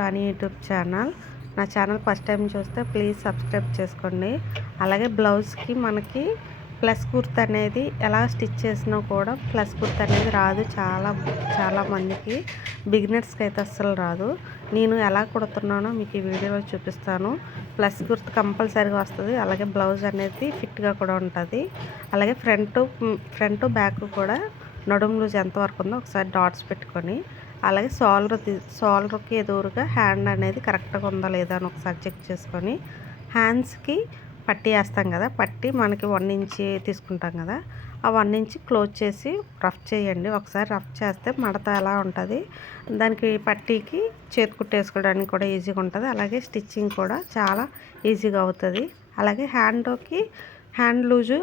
Rani YouTube channel. నా channel first time చూస్తే please subscribe చేసుకోండి. అలాగే బ్లౌజ్కి మనకి ప్లస్ కుర్త అనేది ఎలా స్టిచ్ చేసినా కూడా ప్లస్ కుర్త అనేది రాదు. చాలా చాలా మందికి బిగినర్స్కి అయితే అస్సలు రాదు. నేను ఎలా కుడుతున్నానో మీకు ఈ వీడియోలో చూపిస్తాను. ప్లస్ కుర్త్ కంపల్సరీగా వస్తుంది. అలాగే బ్లౌజ్ అనేది ఫిట్గా కూడా ఉంటుంది. అలాగే ఫ్రంట్ ఫ్రంట్ బ్యాక్ కూడా నడుము లూజ్ ఎంతవరకు ఉందో ఒకసారి డాట్స్ పెట్టుకొని అలాగే షోల్డర్ షోల్డర్కి ఎదురుగా హ్యాండ్ అనేది కరెక్ట్గా ఉందా లేదా అని ఒకసారి చెక్ చేసుకొని హ్యాండ్స్కి పట్టి వేస్తాం కదా పట్టి మనకి వన్ ఇంచి తీసుకుంటాం కదా ఆ వన్ ఇంచ్ క్లోజ్ చేసి రఫ్ చేయండి. ఒకసారి రఫ్ చేస్తే మడత ఎలా ఉంటుంది దానికి పట్టీకి చేతి కుట్టేసుకోవడానికి కూడా ఈజీగా ఉంటుంది అలాగే స్టిచ్చింగ్ కూడా చాలా ఈజీగా అవుతుంది. అలాగే హ్యాండ్కి హ్యాండ్ లూజు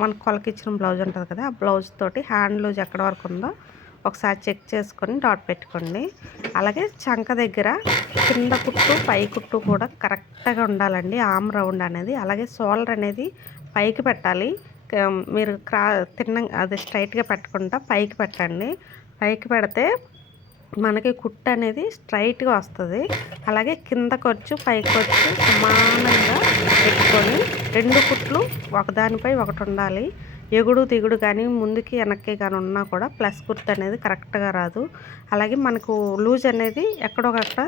మనకు కొలకిచ్చిన బ్లౌజ్ ఉంటుంది కదా ఆ బ్లౌజ్ తోటి హ్యాండ్ లూజ్ ఎక్కడ వరకు ఉందో ఒకసారి చెక్ చేసుకొని డాట్ పెట్టుకోండి. అలాగే చంక దగ్గర కింద కుట్టు పై కుట్టు కూడా కరెక్ట్గా ఉండాలండి. ఆమ్ రౌండ్ అనేది. అలాగే షోల్డర్ అనేది పైకి పెట్టాలి. మీరు క్రా తిన్న అది స్ట్రైట్గా పెట్టకుండా పైకి పెట్టండి. పైకి పెడితే మనకి కుట్టు అనేది స్ట్రైట్గా వస్తుంది. అలాగే కిందకొచ్చు పైకొచ్చు సమానంగా పెట్టుకొని రెండు కుట్లు ఒకదానిపై ఒకటి ఉండాలి. ఎగుడు దిగుడు కానీ ముందుకి వెనక్కి కానీ ఉన్నా కూడా ప్లస్ కుర్త్ అనేది కరెక్ట్గా రాదు. అలాగే మనకు లూజ్ అనేది ఎక్కడొకక్కడ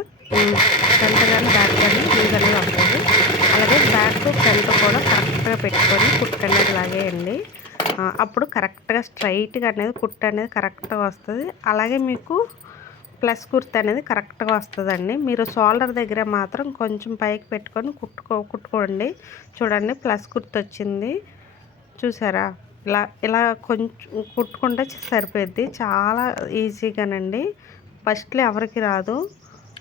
ఫ్రంట్ కానీ బ్యాక్ కానీ లూజ్ అనేది వస్తుంది అలాగే బ్యాక్ ఫ్రంట్ కూడా కరెక్ట్గా పెట్టుకొని కుట్ అనేది లాగేయండి. అప్పుడు కరెక్ట్గా స్ట్రైట్గా అనేది కుట్టు అనేది కరెక్ట్గా వస్తుంది. అలాగే మీకు ప్లస్ కుర్త అనేది కరెక్ట్గా వస్తుందండి. మీరు షోల్డర్ దగ్గర మాత్రం కొంచెం పైకి పెట్టుకొని కుట్టుకో కుట్టుకోండి. చూడండి ప్లస్ కుర్త్ వచ్చింది చూసారా? ఇలా ఇలా కొంచెం కుట్టుకుంటే సరిపోద్ది చాలా ఈజీగానండి. ఫస్ట్లో ఎవరికి రాదు.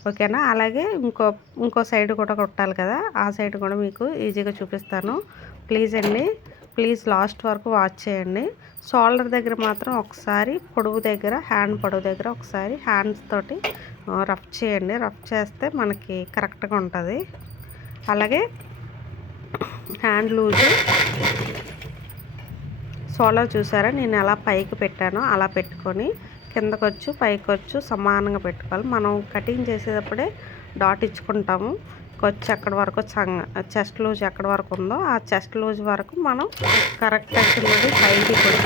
ఓకేనా? అలాగే ఇంకో ఇంకో సైడ్ కూడా కుట్టాలి కదా? ఆ సైడ్ కూడా మీకు ఈజీగా చూపిస్తాను. ప్లీజ్ అండి. ప్లీజ్ లాస్ట్ వరకు వాచ్ చేయండి. షోల్డర్ దగ్గర మాత్రం ఒకసారి పొడుగు దగ్గర హ్యాండ్ పొడవు దగ్గర ఒకసారి హ్యాండ్స్ తోటి రఫ్ చేయండి. రఫ్ చేస్తే మనకి కరెక్ట్గా ఉంటుంది. అలాగే హ్యాండ్ లూజు. సోలర్ చూసారా? నేను ఎలా పైకి పెట్టానో అలా పెట్టుకొని కిందకొచ్చు పైకొచ్చు సమానంగా పెట్టుకోవాలి. మనం కటింగ్ చేసేటప్పుడే డాట్ ఇచ్చుకుంటాము. కొచ్చి ఎక్కడి వరకు చెస్ట్ లూజ్ ఎక్కడి వరకు ఉందో ఆ చెస్ట్ లూజ్ వరకు మనం కరెక్ట్గా కిందది పైకి కూడా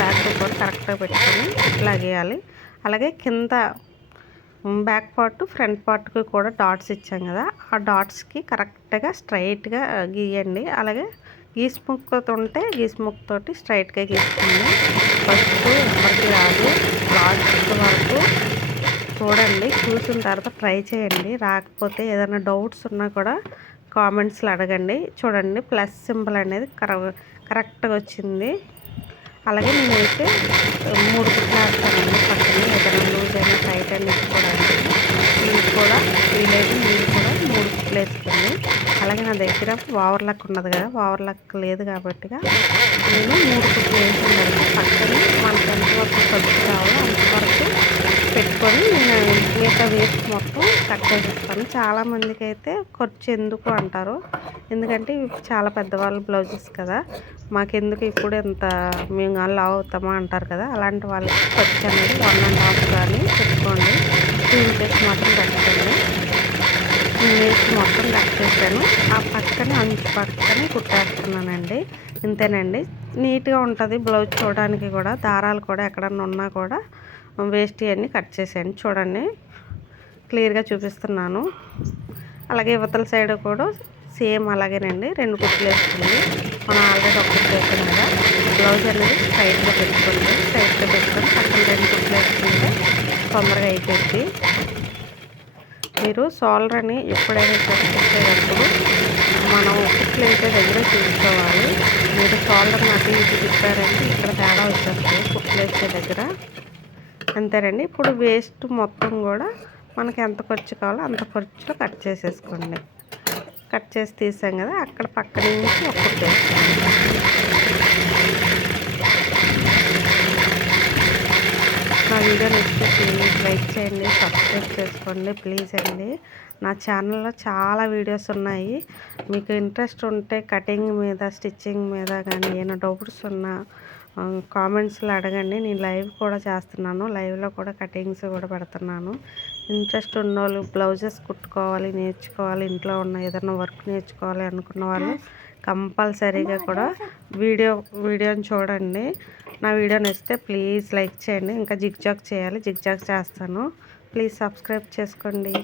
బ్యాక్ కూడా కరెక్ట్గా పెట్టుకొని లాగేయాలి అలాగే కింద బ్యాక్ పార్ట్ ఫ్రంట్ పార్ట్కి కూడా డాట్స్ ఇచ్చాం కదా ఆ డాట్స్కి కరెక్ట్గా స్ట్రైట్గా గీయండి. అలాగే గీస్ ముక్కతో ఉంటే గీస్ ముక్కతోటి స్ట్రైట్గా గీసుకోండి ఫస్ట్ ఎవరికి రాదు. లాస్ట్ వరకు చూడండి. చూసిన తర్వాత ట్రై చేయండి. రాకపోతే ఏదైనా డౌట్స్ ఉన్నా కూడా కామెంట్స్లో అడగండి. చూడండి. ప్లస్ సింబల్ అనేది కరెక్ట్గా వచ్చింది. అలాగే నేనైతే మూడు కుట్లు వేస్తానండి. పక్కన ఏదైనా లూజ్ అయినా టైట్ అని ఇచ్చుకోవడానికి. నా దగ్గర ఓవర్లక్ ఉన్నది కదా ఓవర్లక్ లేదు కాబట్టి నేను మూడు కుట్లు వేసుకున్నాను. పక్కన మనకు ఎంతవరకు ఖర్చు కావాలో అంతవరకు పెట్టుకొని నేను మిగతా వేస్ట్ మొత్తం కట్టేసిస్తాను చాలామందికి అయితే ఖర్చు ఎందుకు అంటారు? ఎందుకంటే చాలా పెద్దవాళ్ళ బ్లౌజెస్ కదా. మాకెందుకు ఇప్పుడు ఎంత మేము లావ్ అవుతామా అంటారు కదా. అలాంటి వాళ్ళకి ఖర్చు అనేది వన్ అండ్ హాఫ్ కానీ పెట్టుకోండి. టూ ఇంచెస్ మాత్రం పెట్టండి వేస్ట్ మొత్తం కట్టేసాను చేశాను. ఆ పక్కన అంచు పక్కనే కుట్టేస్తున్నానండి. ఇంతేనండి. నీట్గా ఉంటుంది బ్లౌజ్ చూడడానికి కూడా. దారాలు కూడా ఎక్కడన్నా ఉన్నా కూడా వేస్ట్ అన్నీ కట్ చేసాను చూడండి. క్లియర్గా చూపిస్తున్నాను. అలాగే ఇవతల సైడ్ కూడా సేమ్ అలాగేనండి. రెండు కుట్లు వేసుకుంది. మనం ఆల్రెడీ ఒక కుట్లు వేసాం కదా. బ్లౌజ్ అనేది సైడ్లో పెట్టుకుంది. సైడ్లో పెట్టుకొని పక్కన రెండు కుట్లు వేసుకుంటే తొందరగా అయిపోయింది మీరు సోల్డర్ని ఎప్పుడైనా చేసేటప్పుడు మనం కుట్లు వేసే దగ్గర చూసుకోవాలి మీరు సోల్డర్ని అటు ఇటు తిప్పారంటే ఇక్కడ తేడా వచ్చేస్తుంది. కుట్లేసే దగ్గర. అంతేనండి. ఇప్పుడు వేస్ట్ మొత్తం కూడా మనకి ఎంత ఖర్చు కావాలో అంత ఖర్చులో కట్ చేసేసుకోండి. కట్ చేసి తీసాం కదా అక్కడ పక్క నుంచి ఒక్కటి చేయండి లైక్ చేయండి సబ్స్క్రైబ్ చేసుకోండి ప్లీజ్ అండి. నా ఛానల్లో చాలా వీడియోస్ ఉన్నాయి. మీకు ఇంట్రెస్ట్ ఉంటే కటింగ్ మీద స్టిచ్చింగ్ మీద కానీ ఏమైనా డౌట్స్ ఉన్నా కామెంట్స్లో అడగండి. నేను లైవ్ కూడా చేస్తున్నాను. లైవ్లో కూడా కటింగ్స్ కూడా పెడుతున్నాను. ఇంట్రెస్ట్ ఉన్నోళ్ళు బ్లౌజెస్ కుట్టుకోవాలి నేర్చుకోవాలి ఇంట్లో ఉన్న ఏదైనా వర్క్ నేర్చుకోవాలి అనుకున్న వాళ్ళు కంపల్సరీగా కూడా వీడియో వీడియోని చూడండి. నా వీడియో నచ్చితే ప్లీజ్ లైక్ చేయండి. ఇంకా జిగ్ జాగ్ చేయాలి. జిగ్ జాగ్ చేస్తాను. ప్లీజ్ సబ్స్క్రైబ్ చేసుకోండి.